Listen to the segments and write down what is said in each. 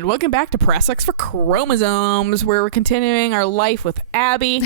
And welcome back to Press X for Chromosomes, where we're continuing our life with Abby.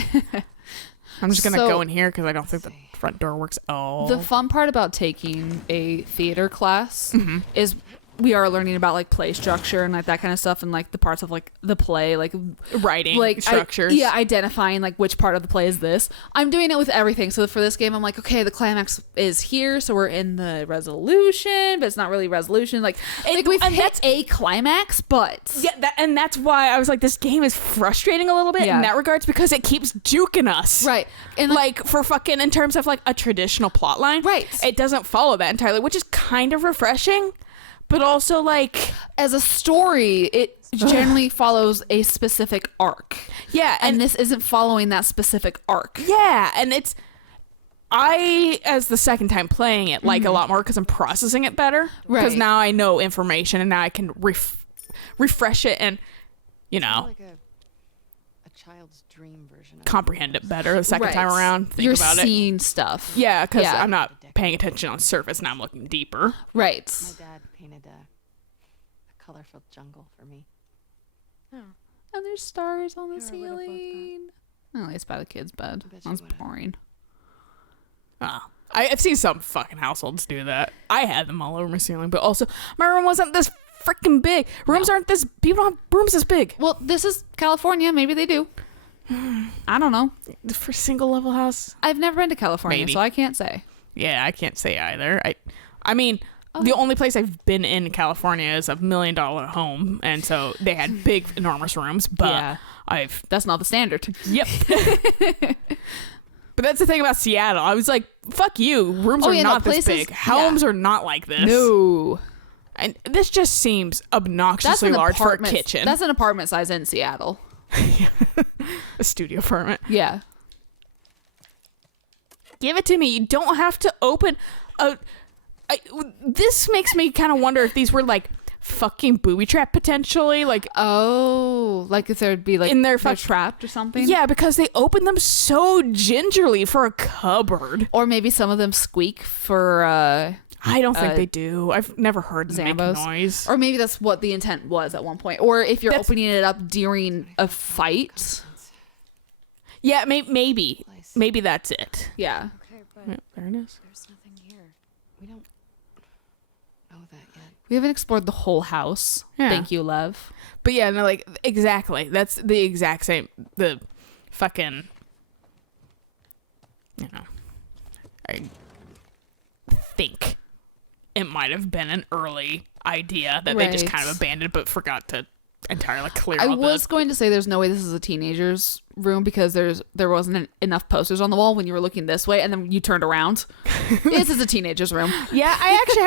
I'm just going to go in here because I don't think the front door works. Oh. The fun part about taking a theater class is we are learning about like play structure and like that kind of stuff, and like the parts of like the play, like writing, like structures. Identifying like which part of the play is this. I'm doing it with everything. So for this game, I'm like, okay, the climax is here, so we're in the resolution, but it's not really resolution. Like we've hit a climax, but and that's why I was like, this game is frustrating a little bit in that regards, because it keeps juking us, right? And like for fucking in terms of like a traditional plot line, right? It doesn't follow that entirely, which is kind of refreshing. But also, like, as a story, it generally follows a specific arc. Yeah. And this isn't following that specific arc. Yeah. And I, as the second time playing it, like a lot more because I'm processing it better. Right. Because now I know information and now I can refresh it and, you know, like a child's dream version of comprehend it better the second time around. Think You're about seeing it. stuff. Yeah, because I'm not paying attention on the surface. Now I'm looking deeper. Right. My dad painted a colorful jungle for me. Oh. And there's stars on the ceiling. Oh, it's by the kid's bed. That's boring. I've seen some fucking households do that. I had them all over my ceiling, but also my room wasn't this freaking big. Rooms aren't this. People don't have rooms this big. Well, this is California. Maybe they do. I don't know. For single level house, I've never been to California, so I can't say. Yeah, I can't say either. I mean, the only place I've been in California is $1 million home, and so they had big, enormous rooms. But that's not the standard. Yep. But that's the thing about Seattle. I was like, fuck you. Rooms are not this big. Homes are not like this. No. And this just seems obnoxiously large for a kitchen. That's an apartment size in Seattle. A studio apartment. Yeah. Give it to me. You don't have to open this makes me kind of wonder if these were like fucking booby trap potentially, like like if there'd be like in their they're trapped or something. Yeah, because they open them so gingerly for a cupboard. Or maybe some of them squeak for I don't think they do. I've never heard them make noise. Or maybe that's what the intent was at one point. Or if you're opening it up during a fight. Yeah, maybe that's it. Yeah. Okay, but there it is. There's nothing here. We don't know that yet. We haven't explored the whole house. Yeah. Thank you, love. But yeah, no, like exactly. That's the exact same. The fucking, you know, I think it might have been an early idea that they just kind of abandoned but forgot to entirely clear I out. was going to say there's no way this is a teenager's room because there wasn't enough posters on the wall when you were looking this way and then you turned around. This is a teenager's room. Yeah, I actually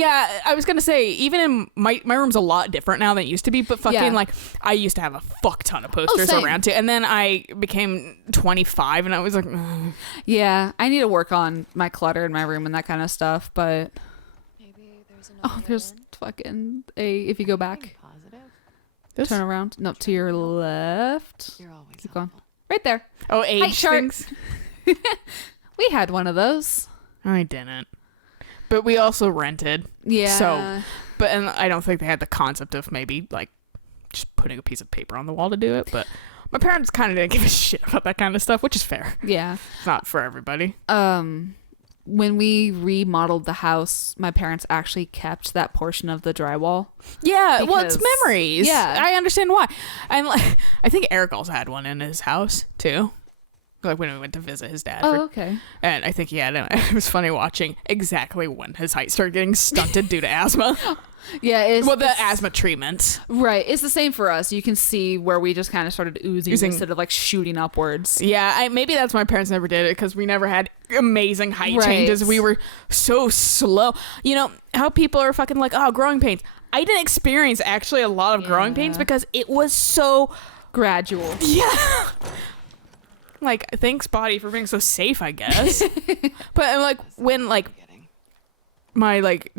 had I was going to say, even in my room's a lot different now than it used to be, but fucking like I used to have a fuck ton of posters around too. And then I became 25 and I was like, ugh. Yeah, I need to work on my clutter in my room and that kind of stuff, but Maybe there's another there's fucking if you go back. This? Turn around. No, to your left. You're always Keep going. Right there. Oh, age things. We had one of those. I didn't. But we also rented. Yeah. So, and I don't think they had the concept of maybe like just putting a piece of paper on the wall to do it. But my parents kind of didn't give a shit about that kind of stuff, which is fair. Yeah. It's not for everybody. When we remodeled the house, my parents actually kept that portion of the drywall. Yeah, well, it's memories. Yeah. I understand why. And like, I think Eric also had one in his house too. Like when we went to visit his dad. Okay. And I think he had it. It was funny watching exactly when his height started getting stunted due to asthma. Yeah, it's asthma treatment. Right. It's the same for us. You can see where we just kind of started oozing instead of like shooting upwards. Yeah, maybe that's why my parents never did it, because we never had amazing height changes. We were so slow. You know how people are fucking like, oh, growing pains. I didn't experience actually a lot of growing pains because it was so gradual. Yeah. Like, thanks body for being so safe, I guess. But like when like my like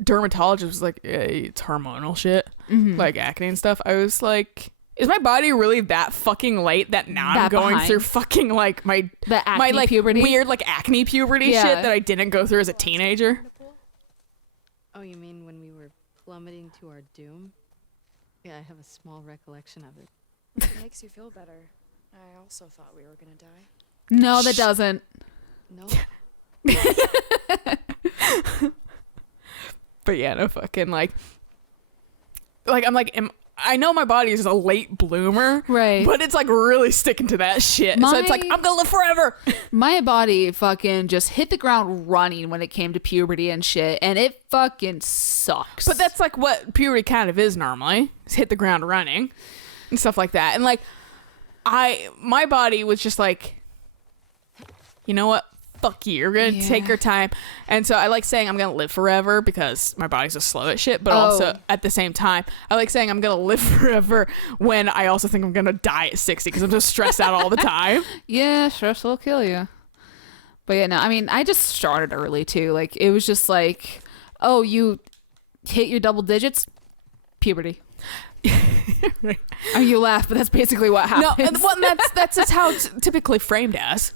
dermatologist was like, it's hormonal shit, like acne and stuff, I was like, is my body really that fucking late that now I'm going through fucking like my like puberty? Weird like acne puberty shit that I didn't go through as a teenager? Oh, you mean when we were plummeting to our doom? Yeah, I have a small recollection of it. It makes you feel better. I also thought we were gonna die. No, that doesn't. No. But yeah, no fucking like I'm like, I know my body is a late bloomer, Right. but it's like really sticking to that shit. So it's like, I'm gonna live forever. My body fucking just hit the ground running when it came to puberty and shit, and it fucking sucks. But that's like what puberty kind of is normally. Is hit the ground running and stuff like that. And like my body was just like, you know what? Fuck you. You're gonna take your time. And so I like saying I'm gonna live forever because my body's just slow at shit. But also at the same time, I like saying I'm gonna live forever when I also think I'm gonna die at 60 because I'm just stressed out all the time. Yeah, stress will kill you. But yeah, no, I mean, I just started early too. Like, it was just like, oh, you hit your double digits, puberty. Right. Oh, you laugh, but that's basically what happens. No, and, well, that's just how it's typically framed as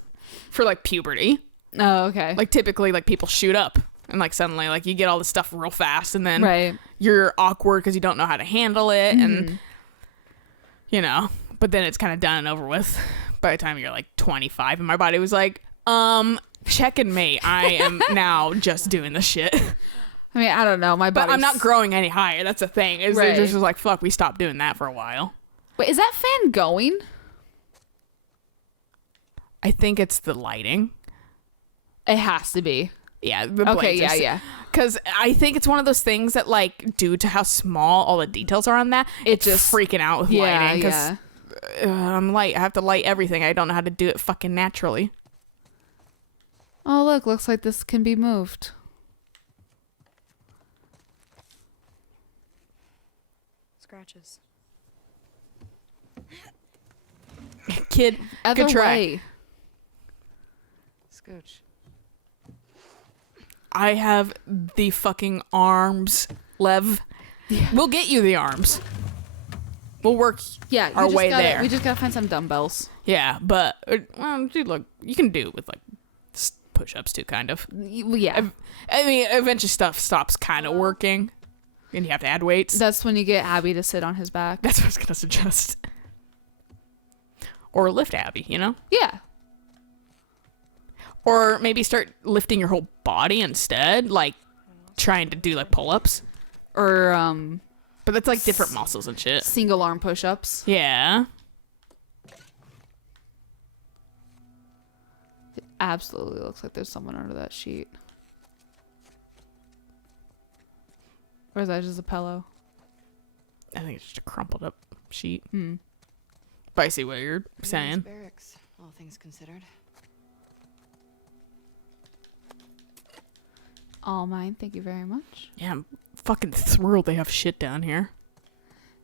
for like puberty. Oh, okay. Like typically, like people shoot up and like suddenly, like you get all this stuff real fast, and then right. you're awkward because you don't know how to handle it, and you know. But then it's kind of done and over with by the time you're like 25, and my body was like, checking me. I am now just doing the shit. I mean, I don't know. My body. But I'm not growing any higher. That's the thing. Is Right. they're just like, fuck, we stopped doing that for a while. Wait, is that fan going? I think it's the lighting. It has to be. Yeah. The Okay, blades yeah, are yeah. Because I think it's one of those things that, like, due to how small all the details are on that, it's just freaking out with lighting. Because I'm light. I have to light everything. I don't know how to do it fucking naturally. Oh, look. Looks like this can be moved. Scratches. Kid, Other good try. way. Scooch. I have the fucking arms, Lev. Yeah. We'll get you the arms. We'll work our way there. We just gotta find some dumbbells. Yeah, but well, dude, look, you can do it with like push-ups too, kind of. Yeah. I mean, eventually stuff stops kind of working, and you have to add weights. That's when you get Abby to sit on his back. That's what I was gonna suggest. Or lift Abby, you know? Yeah. Or maybe start lifting your whole body instead, like trying to do like pull-ups. Or But that's like different muscles and shit. single arm push-ups. Yeah. It absolutely looks like there's someone under that sheet. Or is that just a pillow? I think it's just a crumpled up sheet. Hmm. But I see what you're saying. Barracks, all things considered. All mine. Thank you very much. Yeah, I'm fucking thrilled they have shit down here.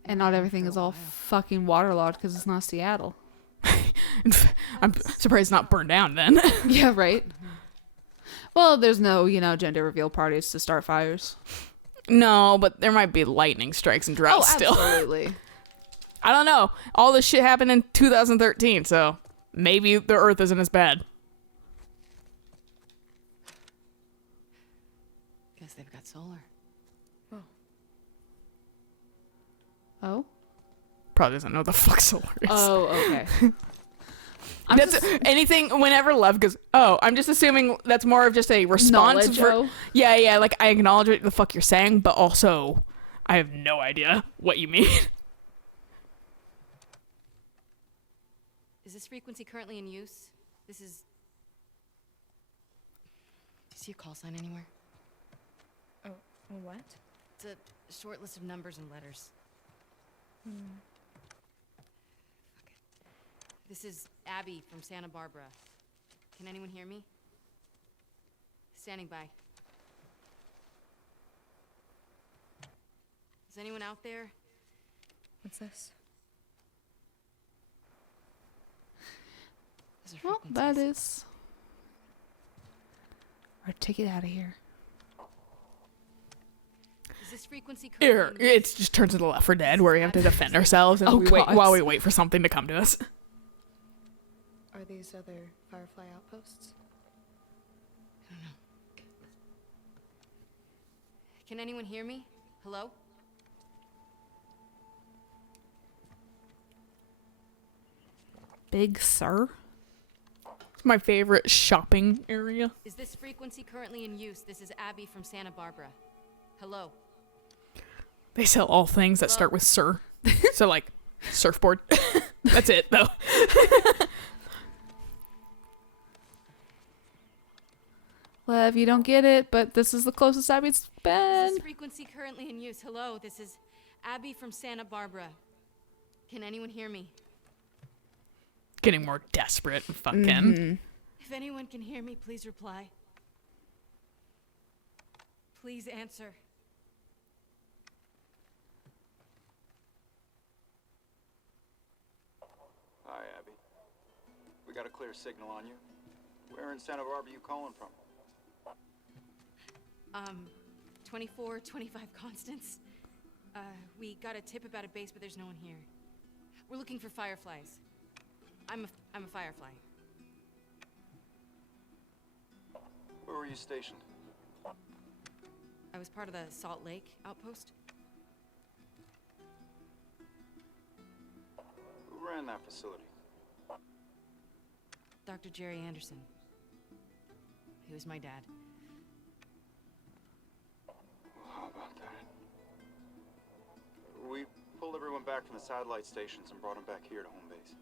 And not everything is all fucking waterlogged because it's not Seattle. I'm surprised it's not burned down then. Yeah, right. Well, there's no, gender reveal parties to start fires. No, but there might be lightning strikes and droughts still. Absolutely. I don't know. All this shit happened in 2013, so maybe the Earth isn't as bad. Guess they've got solar. Oh? Probably doesn't know what the fuck solar is. Oh, okay. That's anything whenever Lev goes, oh, I'm just assuming that's more of just a response. Knowledge, Yeah, like I acknowledge what the fuck you're saying, but also I have no idea what you mean. Is this frequency currently in use? This is... Do you see a call sign anywhere? Oh, what? It's a short list of numbers and letters. Fuck it. This is Abby from Santa Barbara. Can anyone hear me? Standing by. Is anyone out there? What's this? Those are Well, frequencies. that is... Or take it out of here. Is this frequency Here, currently in use? it just turns into Left 4 Dead, where we have to defend ourselves and Oh, we wait God. while we wait for something to come to us. Are these other Firefly outposts? Can anyone hear me? Hello? Big Sur? It's my favorite shopping area. Is this frequency currently in use? This is Abby from Santa Barbara. Hello. They sell all things that start with Sir. So, like, surfboard. That's it, though. Lev, you don't get it, but this is the closest Abby's Is been. this frequency currently in use? Hello, this is Abby from Santa Barbara. Can anyone hear me? Getting more desperate and fucking. Mm-hmm. If anyone can hear me, please reply. Please answer. Hi, Abby. We got a clear signal on you. Where in Santa Barbara you calling from? 2425 Constance. We got a tip about a base, but there's no one here. We're looking for fireflies. I'm a firefly. Where were you stationed? I was part of the Salt Lake outpost. Who ran that facility? Dr. Jerry Anderson. He was my dad. How about that? We pulled everyone back from the satellite stations and brought them back here to home base.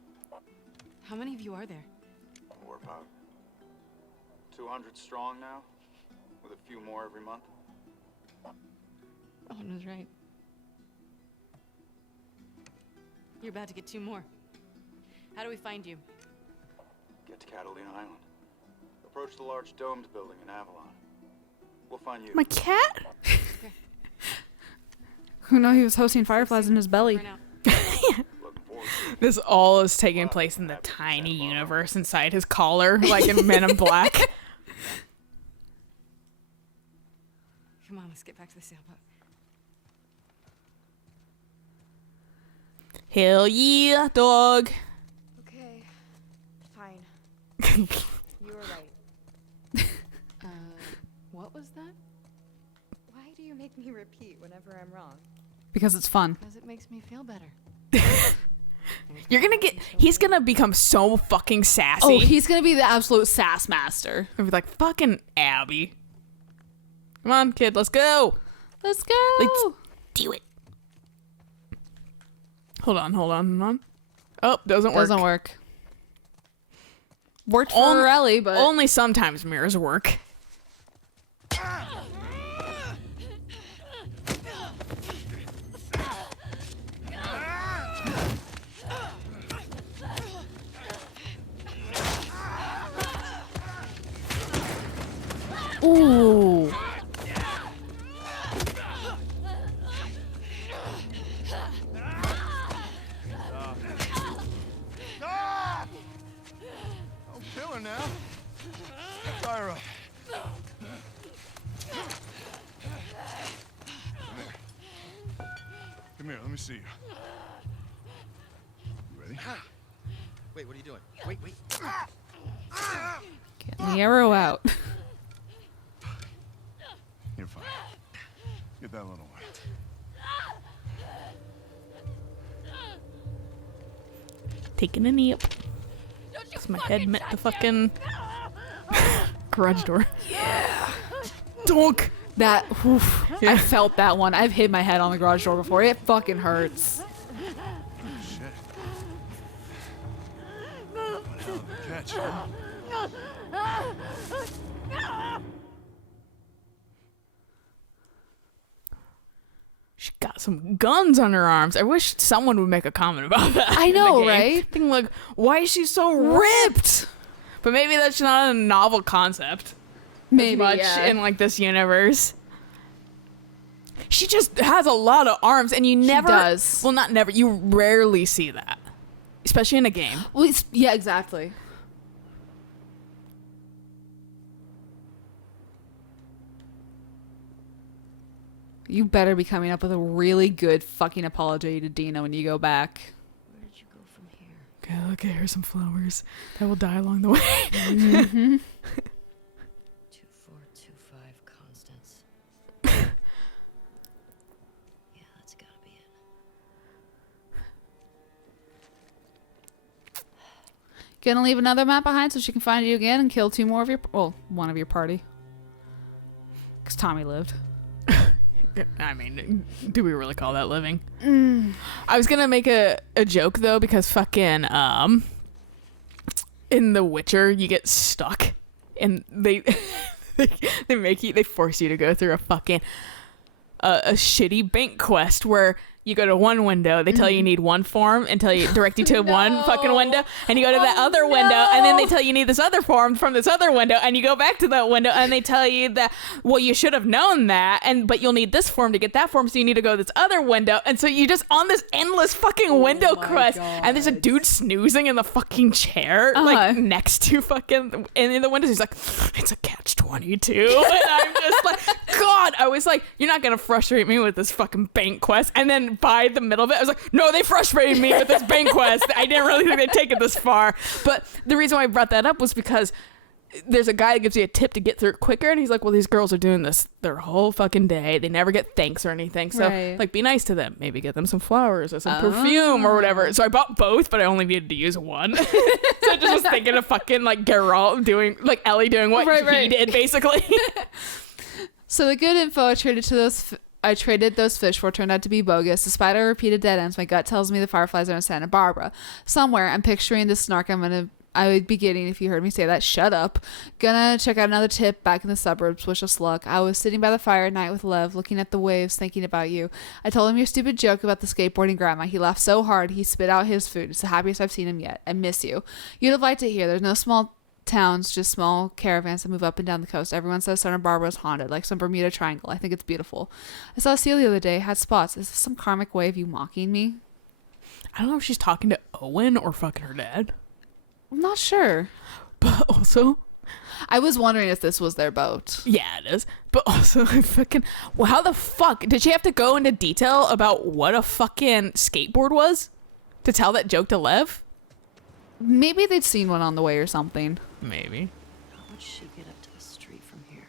How many of you are there? We're about 200 strong now, with a few more every month. Owen was right. You're about to get 2 more. How do we find you? Get to Catalina Island. Approach the large domed building in Avalon. We'll find you. My cat? Who knew he was hosting fireflies in his belly? Right now. Looking forward to it. This all is taking place in the tiny universe inside his collar, like in Men in Black. Come on, let's get back to the sailboat. Hell yeah, dog. Okay, fine. You were right. What was that? Why do you make me repeat whenever I'm wrong? Because it's fun. Because it makes me feel better. He's gonna become so fucking sassy. Oh, he's gonna be the absolute sass master. He'll be like, fucking Abby. Come on, kid, let's go. Let's go. Let's do it. Hold on. Oh, doesn't work. Doesn't work. Worked for Ellie, but Only sometimes mirrors work. ooh. I'm killing now. Tyra. Come here, let me see you. You ready? Wait, what are you doing? Wait. Getting the arrow out. You're fine. Get that little one. Taking a nap. Because my head met the fucking garage door. Yeah. Donk. That, oof, I felt that one. I've hit my head on the garage door before. It fucking hurts. Shit. One hell of a catch, huh? She got some guns on her arms. I wish someone would make a comment about that. I in the know, game. right? Thinking like, why is she so ripped? But maybe that's not a novel concept. Maybe, Much yeah. in like this universe. She just has a lot of arms, and you never does. Well, not never. You rarely see that, especially in a game. Well, yeah, exactly. You better be coming up with a really good fucking apology to Dina when you go back. Where did you go from here? Okay, look, here's some flowers that will die along the way. 2425 Constance. Yeah, that's gotta be it. Gonna leave another map behind so she can find you again and kill one of your party. Because Tommy lived. I mean, do we really call that living? I was gonna make a joke though, because fucking in The Witcher you get stuck and they they force you to go through a fucking a shitty bank quest where you go to one window, they tell you need one form and direct you to one fucking window, and you go to that other window, and then they tell you need this other form from this other window, and you go back to that window, and they tell you that, well, you should have known that, but you'll need this form to get that form, so you need to go to this other window, and so you just on this endless fucking window quest, and there's a dude snoozing in the fucking chair, like next to fucking in the windows. He's like, it's a catch-22, and I'm just like, God, I was like, you're not gonna frustrate me with this fucking bank quest, and then by the middle of it I was like, no, they frustrated me with this bank quest. I didn't really think they'd take it this far. But the reason why I brought that up was because there's a guy that gives you a tip to get through it quicker, and he's like, well, these girls are doing this their whole fucking day, they never get thanks or anything, so like, be nice to them, maybe get them some flowers or some perfume or whatever. So I bought both, but I only needed to use one. So I just was thinking of fucking like Geralt doing, like Ellie doing what he did basically. So the good info I traded those fish for turned out to be bogus. Despite our repeated dead ends, my gut tells me the fireflies are in Santa Barbara. Somewhere, I'm picturing the snark I would be getting if you heard me say that. Shut up. Gonna check out another tip back in the suburbs. Wish us luck. I was sitting by the fire at night with Lev, looking at the waves, thinking about you. I told him your stupid joke about the skateboarding grandma. He laughed so hard, he spit out his food. It's the happiest I've seen him yet. I miss you. You'd have liked it here. There's no small towns, just small caravans that move up and down the coast. Everyone says Santa Barbara is haunted, like some Bermuda Triangle. I think it's beautiful. I saw Seal the other day, had spots. Is this some karmic way of you mocking me? I don't know if she's talking to Owen or fucking her dad. I'm not sure. But also, I was wondering if this was their boat. Yeah, it is. But also, well, how the fuck did she have to go into detail about what a fucking skateboard was to tell that joke to Lev? Maybe they'd seen one on the way or something. Maybe. How would she get up to the street from here?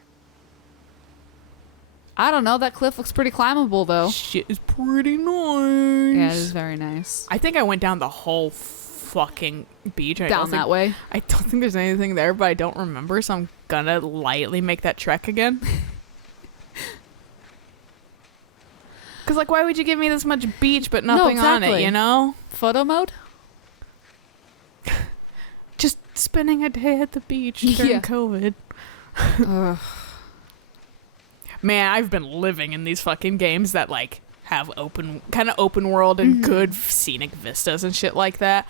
I don't know. That cliff looks pretty climbable, though. Shit is pretty nice. Yeah, it is very nice. I think I went down the whole fucking beach. Down that way? I don't think there's anything there, but I don't remember, so I'm gonna lightly make that trek again. Because, like, why would you give me this much beach but nothing on it, you know? Photo mode? Just spending a day at the beach during COVID. Man, I've been living in these fucking games that, like, have open world and good scenic vistas and shit like that.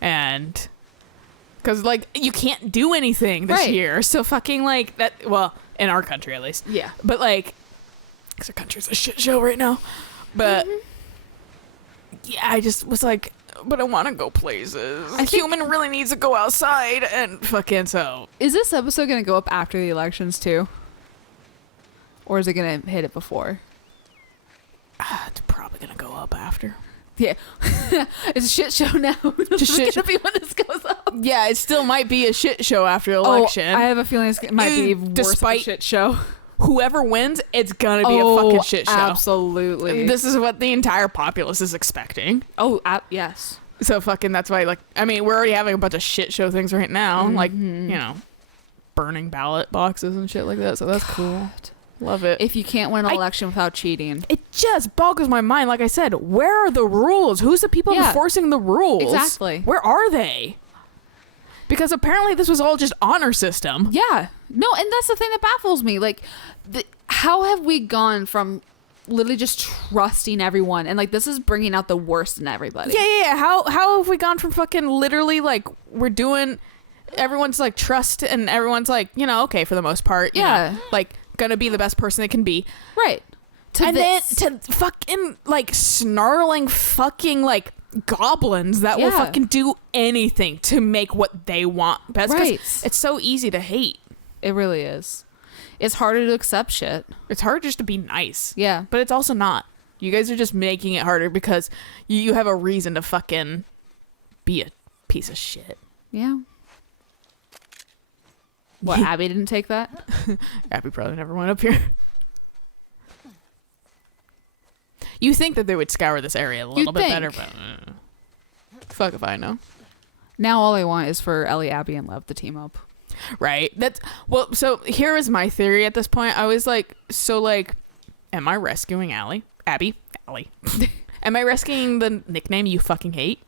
And because, like, you can't do anything this year, so fucking, like, that, well, in our country at least. Yeah. But, like, because our country's a shit show right now. But yeah, I just was like, but I want to go places. A human really needs to go outside, and fucking so. Is this episode going to go up after the elections too? Or is it going to hit it before? It's probably going to go up after. Yeah. It's a shit show now. It's going to be when this goes up. Yeah, it still might be a shit show after the election. I have a feeling it might be worse than a shit show. Whoever wins, it's gonna be a fucking shit show. Absolutely. This is what the entire populace is expecting. Oh, yes. So fucking that's why, like, I mean, we're already having a bunch of shit show things right now. Like, you know, burning ballot boxes and shit like that. So that's cool. Love it. If you can't win an election without cheating. It just boggles my mind. Like I said, where are the rules? Who's the people enforcing the rules? Exactly. Where are they? Because apparently this was all just honor system. Yeah. No, and that's the thing that baffles me. Like, how have we gone from literally just trusting everyone? And, like, this is bringing out the worst in everybody. Yeah. How have we gone from fucking literally, like, we're doing, everyone's, like, trust, and everyone's, like, you know, okay, for the most part. You know, like, gonna be the best person they can be. Right. Then to fucking, like, snarling fucking, like, goblins that will fucking do anything to make what they want best. Right. It's so easy to hate. It really is. It's harder to accept shit. It's hard just to be nice. Yeah. But it's also not. You guys are just making it harder because you have a reason to fucking be a piece of shit. Yeah. What, Abby didn't take that? Abby probably never went up here. You think that they would scour this area a little bit better, but fuck if I know. Now all I want is for Ellie, Abby, and Lev to team up. Right. That's well. So here is my theory at this point. I was like, am I rescuing Abby? Am I rescuing the nickname you fucking hate?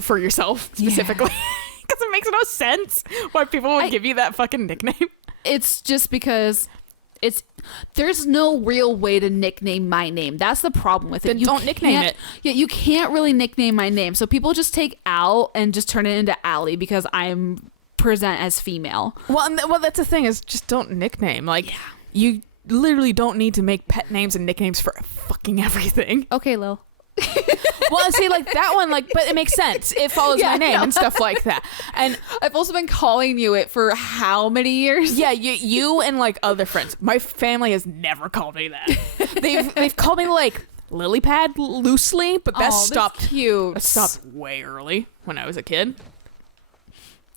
For yourself specifically, because it makes no sense why people would give you that fucking nickname. It's just because there's no real way to nickname my name. That's the problem with it. Then don't nickname it. Yeah, you can't really nickname my name. So people just take Al and just turn it into Allie because I'm present as female. Well, that's the thing is just don't nickname. Like you literally don't need to make pet names and nicknames for fucking everything. Okay, Lil. Well, see, like that one, but it makes sense. It follows my name and stuff like that. And I've also been calling you it for how many years? yeah, you and like other friends. My family has never called me that. They've called me like lily pad loosely, but that stopped. That's cute. That stopped way early when I was a kid.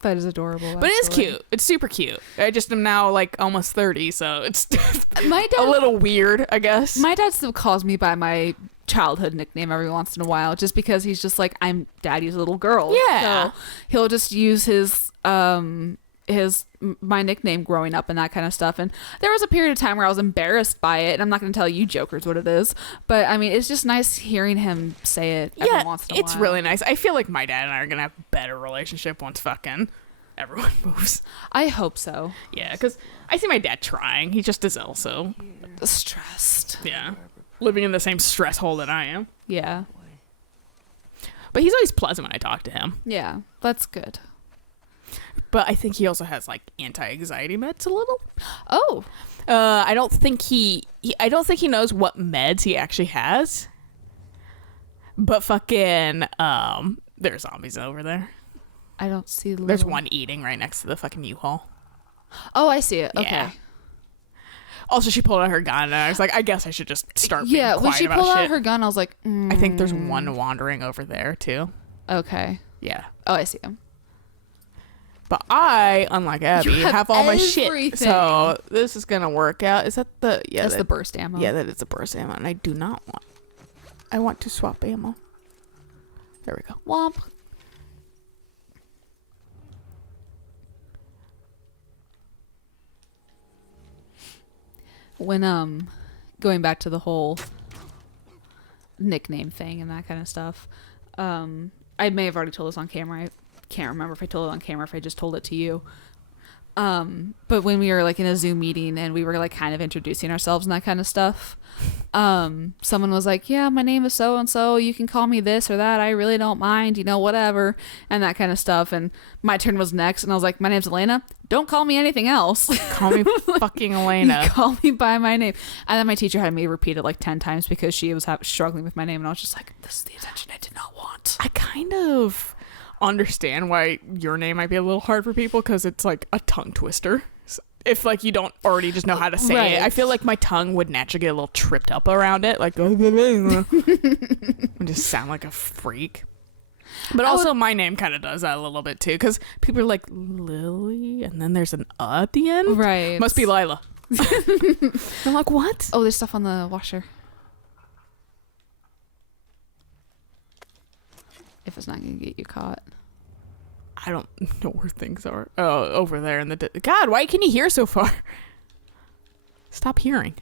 That is adorable. But it is cute. It's super cute. I just am now like almost 30, so it's My dad, a little weird, I guess. My dad still calls me by my childhood nickname every once in a while, just because he's just like, I'm Daddy's little girl. Yeah. So he'll just use my nickname growing up and that kind of stuff. And there was a period of time where I was embarrassed by it, and I'm not going to tell you jokers what it is, but I mean, it's just nice hearing him say it every once in a while. It's really nice. I feel like my dad and I are gonna have a better relationship once fucking everyone moves. I hope so. Yeah, because I see my dad trying. He just is also Stressed. living in the same stress hole that I am. Yeah. But he's always pleasant when I talk to him. Yeah, that's good. But I think he also has like anti-anxiety meds a little. Oh. I don't think he knows what meds he actually has. But fucking there's zombies over there. I don't see the There's little... one eating right next to the fucking U-Haul. Oh, I see it. Okay. Yeah. Also, she pulled out her gun, and I was like, I guess I should just start being quiet when she about pulled out shit. her gun, I was like, I think there's one wandering over there, too. Okay. Yeah. Oh, I see him. But I, unlike Abby, have all my shit. everything. So this is going to work out. Is that the... Yeah, That's the burst ammo. Yeah, that is the burst ammo, and I do not want... I want to swap ammo. There we go. Womp. When going back to the whole nickname thing and that kind of stuff, I may have already told this on camera. I can't remember if I told it on camera, if I just told it to you. But when we were like in a Zoom meeting and we were like kind of introducing ourselves and that kind of stuff, someone was like, yeah, my name is so and so, you can call me this or that, I really don't mind, whatever, and that kind of stuff. And my turn was next, and I was like, my name's Alayna, don't call me anything else. Call me fucking Alayna. Call me by my name. And then my teacher had me repeat it like 10 times because she was struggling with my name, and I was just like, this is the attention I did not want. I kind of understand why your name might be a little hard for people, because it's like a tongue twister. If like you don't already just know how to say it, I feel like my tongue would naturally get a little tripped up around it, like and just sound like a freak. But also my name kind of does that a little bit too, because people are like Lily, and then there's an at the end. Right. Must be Lila. I'm like, what? Oh, there's stuff on the washer. If it's not gonna get you caught. I don't know where things are. Oh, over there in the... God, why can you hear so far? Stop hearing.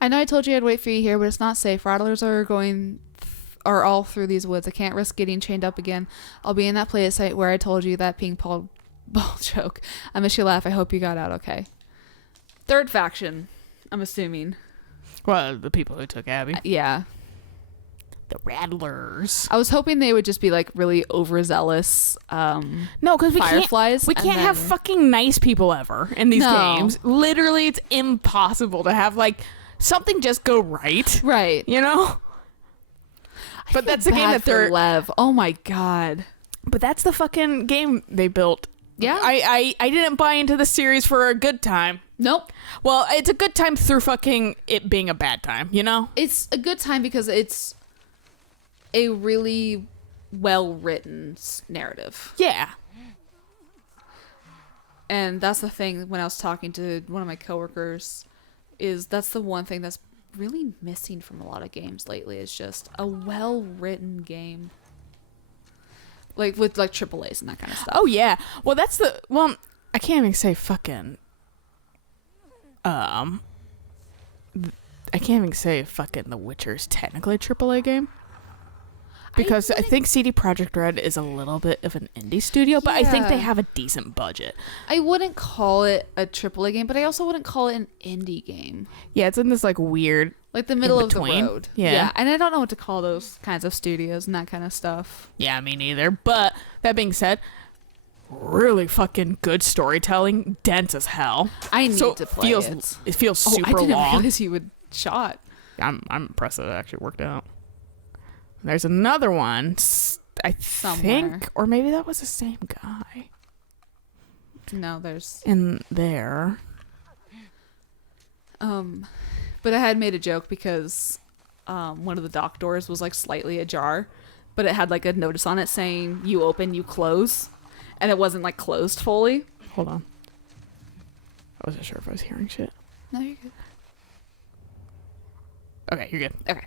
I know I told you I'd wait for you here, but it's not safe. Rattlers are all through these woods. I can't risk getting chained up again. I'll be in that play site where I told you that ping pong ball joke. I miss your laugh. I hope you got out okay. Third faction, I'm assuming. Well, the people who took Abby. Yeah. The Rattlers. I was hoping they would just be like really overzealous. No, because we Fireflies. We can't have fucking nice people ever in these games. Literally, it's impossible to have like something just go right. Right. You know. But that's the game that they're. Lev. Oh my god. But that's the fucking game they built. Yeah. I didn't buy into the series for a good time. Nope. Well, it's a good time through fucking it being a bad time, you know? It's a good time because it's a really well-written narrative. Yeah. And that's the thing when I was talking to one of my coworkers, is that's the one thing that's really missing from a lot of games lately is just a well-written game. Like with like AAAs and that kind of stuff. Oh yeah. Well, I can't even say fucking I can't even say fucking The Witcher's technically a AAA game. Because I think CD Projekt Red is a little bit of an indie studio, but I think they have a decent budget. I wouldn't call it a AAA game, but I also wouldn't call it an indie game. Yeah, it's in this like weird, like the middle of the between. road. Yeah. And I don't know what to call those kinds of studios and that kind of stuff. Yeah, me neither. But that being said, really fucking good storytelling, dense as hell. I need to play it. It feels super I didn't long. realize you would shot. I'm impressed that it actually worked out. There's another one, I Somewhere. think, or maybe that was the same guy. No, there's In there. but I had made a joke because one of the dock doors was like slightly ajar, but it had like a notice on it saying you open, you close, and it wasn't like closed fully. Hold on. I wasn't sure if I was hearing shit. No, you're good. Okay, you're good. Okay.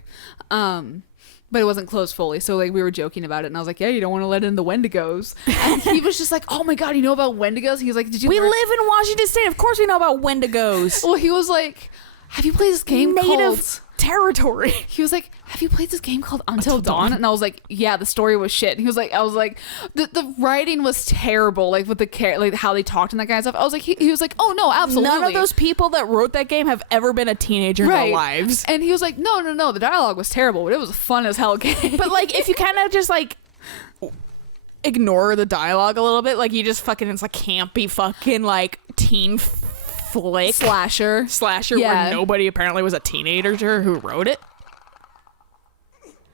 But it wasn't closed fully, so like we were joking about it, and I was like, "Yeah, you don't want to let in the Wendigos." And he was just like, "Oh my god, you know about Wendigos?" He was like, "Did you?" We live in Washington State. Of course, we know about Wendigos. Well, he was like, "Have you played this game Native called?" territory. He was like, "Have you played this game called Until Dawn?" And I was like, "Yeah, the story was shit." And he was like, "I was like, the writing was terrible, like with the like how they talked and that kind of stuff." I was like, he was like, "Oh no, absolutely." None of those people that wrote that game have ever been a teenager in their lives. And he was like, no, the dialogue was terrible, but it was a fun as hell game. But like, if you kind of just like ignore the dialogue a little bit, like you just fucking, it's like campy fucking like teen flick slasher where nobody apparently was a teenager who wrote it.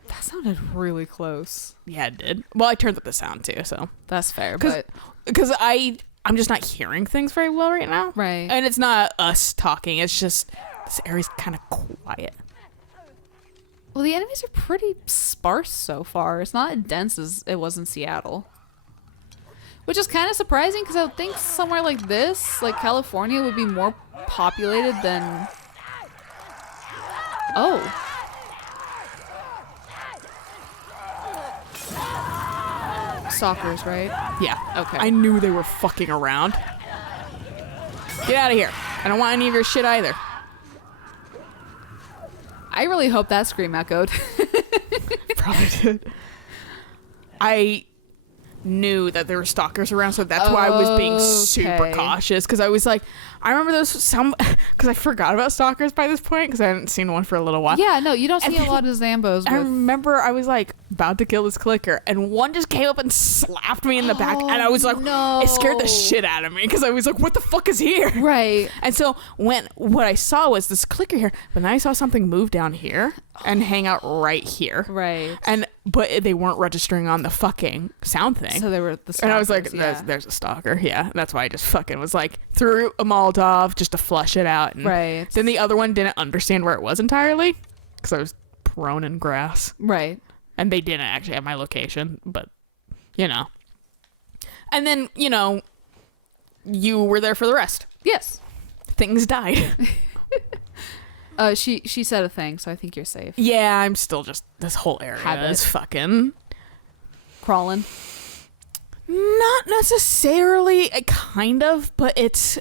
That sounded really close. Yeah, it did. Well, I turned up the sound too, so That's fair, but because I'm just not hearing things very well right now. Right. And it's not us talking. It's just this area's kind of quiet. well, the enemies are pretty sparse so far. It's not as dense as it was in Seattle. Which is kind of surprising because I would think somewhere like this, like California, would be more populated than... Oh. Stalkers, right? Yeah. Okay. I knew they were fucking around. Get out of here. I don't want any of your shit either. I really hope that scream echoed. Probably did. I knew that there were stalkers around, so that's why I was being super Okay. cautious. Because I was like, I remember because I forgot about stalkers by this point because I hadn't seen one for a little while. Yeah, no, you don't see a lot of Zambos. I With... remember I was like about to kill this clicker, and one just came up and slapped me in the back, and I was like, no. it scared the shit out of me because I was like, what the fuck is here? Right. And so what I saw was this clicker here, but then I saw something move down here and hang out right here. Right. But they weren't registering on the fucking sound thing. So they were the stalkers, and I was like, yeah. there's a stalker. Yeah. That's why I just fucking was like, threw a Molotov just to flush it out. And Right. then the other one didn't understand where it was entirely because I was prone in grass. Right. And they didn't actually have my location, but, you know. And then, you know, you were there for the rest. Yes. Things died. She said a thing, so I think you're safe. Yeah, I'm still just, this whole area Habit. is fucking... Crawling. Not necessarily, kind of, but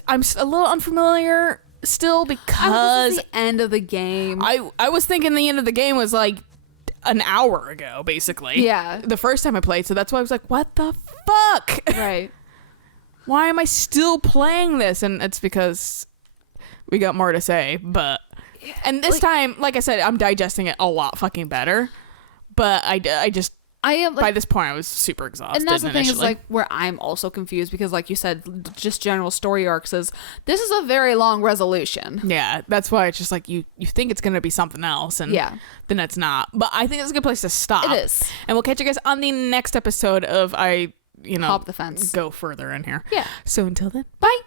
I'm a little unfamiliar still because This is the end of the game. I was thinking the end of the game was like an hour ago, basically. Yeah. The first time I played, so that's why I was like, what the fuck? Right. Why am I still playing this? And it's because we got more to say, but... And this time, like I said, I'm digesting it a lot fucking better, but I just... I am by this point, I was super exhausted. and that's the thing initially. is like where I'm also confused because like you said, just general story arcs is this is a very long resolution. Yeah, that's why it's just like you think it's gonna be something else, and Yeah. then it's not. But I think it's a good place to stop. It is. And we'll catch you guys on the next episode of Hop the fence. go further in here. Yeah. So until then, Bye.